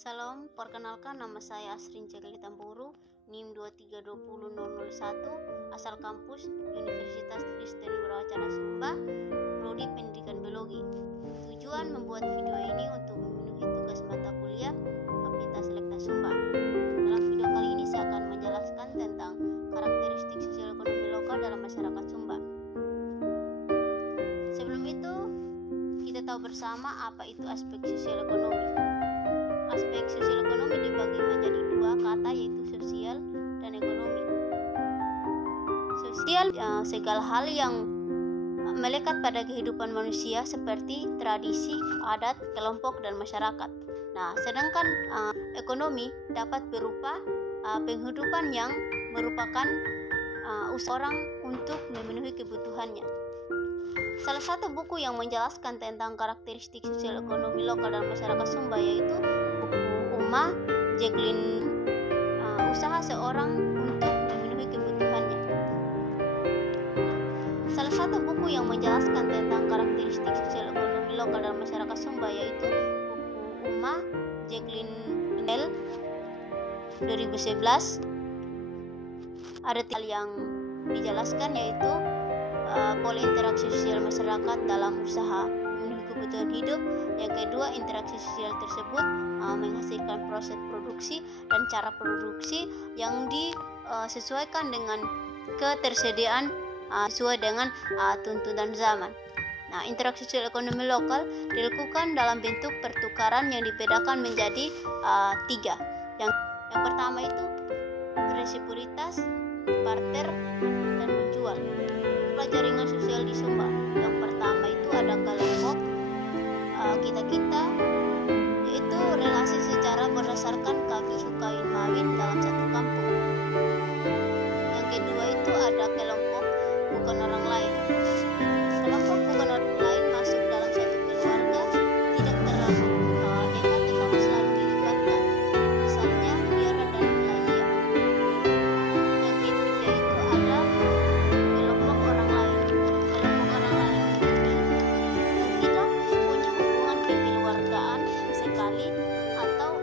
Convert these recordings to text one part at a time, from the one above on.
Salam, perkenalkan nama saya Asrin Cekli Tamburu, NIM 2320001, asal kampus Universitas Kristen Wicana Sumba, Prodi Pendidikan Biologi. Tujuan membuat video ini untuk memenuhi tugas mata kuliah Fakultas Elekta Sumba. Dalam video kali ini saya akan menjelaskan tentang karakteristik sosial ekonomi lokal dalam masyarakat Sumba. Sebelum itu, kita tahu bersama apa itu aspek sosial ekonomi. Aspek sosial ekonomi dibagi menjadi dua kata, yaitu sosial dan ekonomi. Sosial segala hal yang melekat pada kehidupan manusia seperti tradisi, adat, kelompok, dan masyarakat. Nah, sedangkan ekonomi dapat berupa penghidupan yang merupakan usaha orang untuk memenuhi kebutuhannya. Salah satu buku yang menjelaskan tentang karakteristik sosial ekonomi lokal dan masyarakat Sumba yaitu buku Uma Jacqueline, usaha seorang untuk memenuhi kebutuhannya. Salah satu buku yang menjelaskan tentang karakteristik sosial ekonomi lokal dan masyarakat Sumba yaitu buku Uma Jacqueline L 2011. Ada hal yang dijelaskan yaitu pola interaksi sosial masyarakat dalam usaha memenuhi kebutuhan hidup. Yang kedua, interaksi sosial tersebut menghasilkan proses produksi dan cara produksi yang disesuaikan dengan ketersediaan sesuai dengan tuntutan zaman. Nah, interaksi sosial ekonomi lokal dilakukan dalam bentuk pertukaran yang dibedakan menjadi tiga. Yang pertama itu resiprositas, barter, dan menjual. Jaringan sosial di Sumba. Yang pertama itu ada kelompok kita, yaitu relasi secara berdasarkan kaki kawin mawin dalam satu kampung. Yang kedua itu ada kelompok bukan orang lain. Kelompok bukan orang lain masuk dalam satu keluarga, tidak terlalu dekat tetapi selalu dilibatkan. Misalnya Biara dan Ladia. Yang ketiga itu ada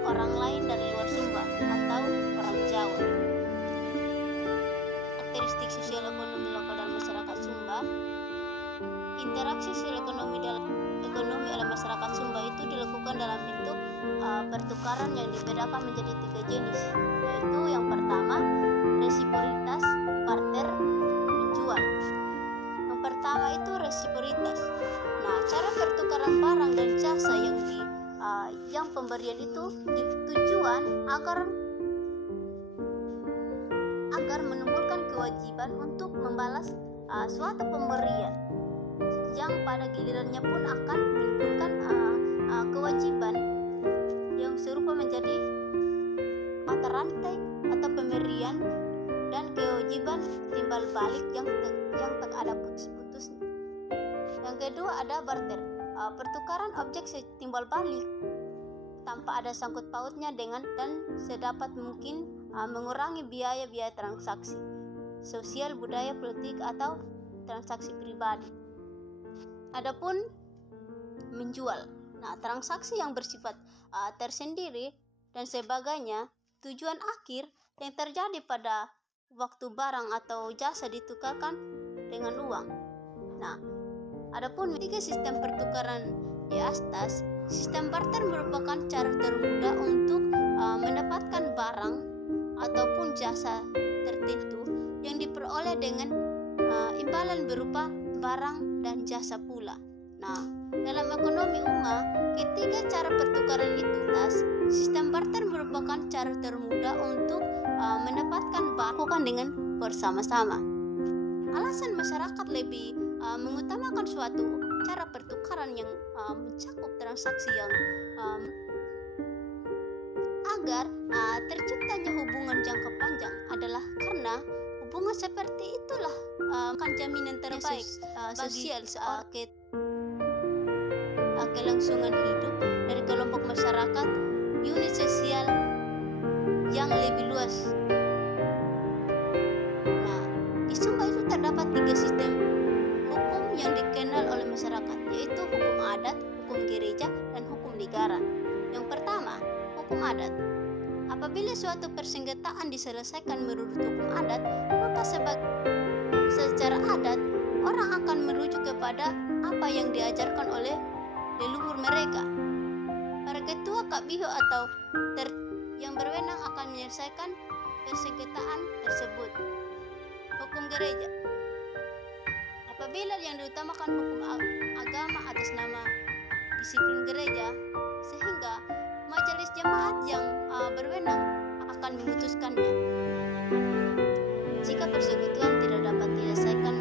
orang lain dari luar Sumba atau orang Jawa. Karakteristik sosial ekonomi lokal dan masyarakat Sumba. Interaksi sosial ekonomi oleh masyarakat Sumba itu dilakukan dalam bentuk pertukaran yang dibedakan menjadi tiga jenis, yaitu yang pertama resiprositas, barter, menjual. Yang pertama itu resiprositas. Nah, cara pertukaran barang dan jasa yang pemberian itu ditujuan agar menimbulkan kewajiban untuk membalas suatu pemberian yang pada gilirannya pun akan menimbulkan kewajiban yang serupa menjadi mata rantai atau pemberian dan kewajiban timbal balik yang tak ada putus-putusnya. Yang kedua ada barter. Pertukaran objek timbal balik tanpa ada sangkut pautnya dengan dan sedapat mungkin mengurangi biaya-biaya transaksi sosial, budaya, politik, atau transaksi pribadi. Adapun menjual, nah transaksi yang bersifat tersendiri dan sebagainya, tujuan akhir yang terjadi pada waktu barang atau jasa ditukarkan dengan uang. Nah, adapun tiga sistem pertukaran di atas, sistem barter merupakan cara termudah untuk mendapatkan barang ataupun jasa tertentu yang diperoleh dengan imbalan berupa barang dan jasa pula. Nah, dalam ekonomi Uma, ketiga cara pertukaran itu sistem barter merupakan cara termudah untuk mendapatkan barang dengan bersama-sama. Alasan masyarakat lebih mengutamakan suatu cara pertukaran yang mencakup transaksi yang agar terciptanya hubungan jangka panjang adalah karena hubungan seperti itulah kan jaminan terbaik sosial kelangsungan hidup dari kelompok masyarakat unit sosial yang lebih luas. Nah, di Sumba itu terdapat tiga sistem hukum yang dikenal oleh masyarakat, yaitu hukum adat, hukum gereja, dan hukum negara. Yang pertama, hukum adat. Apabila suatu persengketaan diselesaikan menurut hukum adat, maka secara adat orang akan merujuk kepada apa yang diajarkan oleh leluhur mereka. Para ketua Kabiho atau yang berwenang akan menyelesaikan persengketaan tersebut. Hukum gereja. Apabila yang diutamakan hukum agama atas nama disiplin gereja, sehingga majelis jemaat yang berwenang akan memutuskannya. Jika persekutuan tidak dapat diselesaikan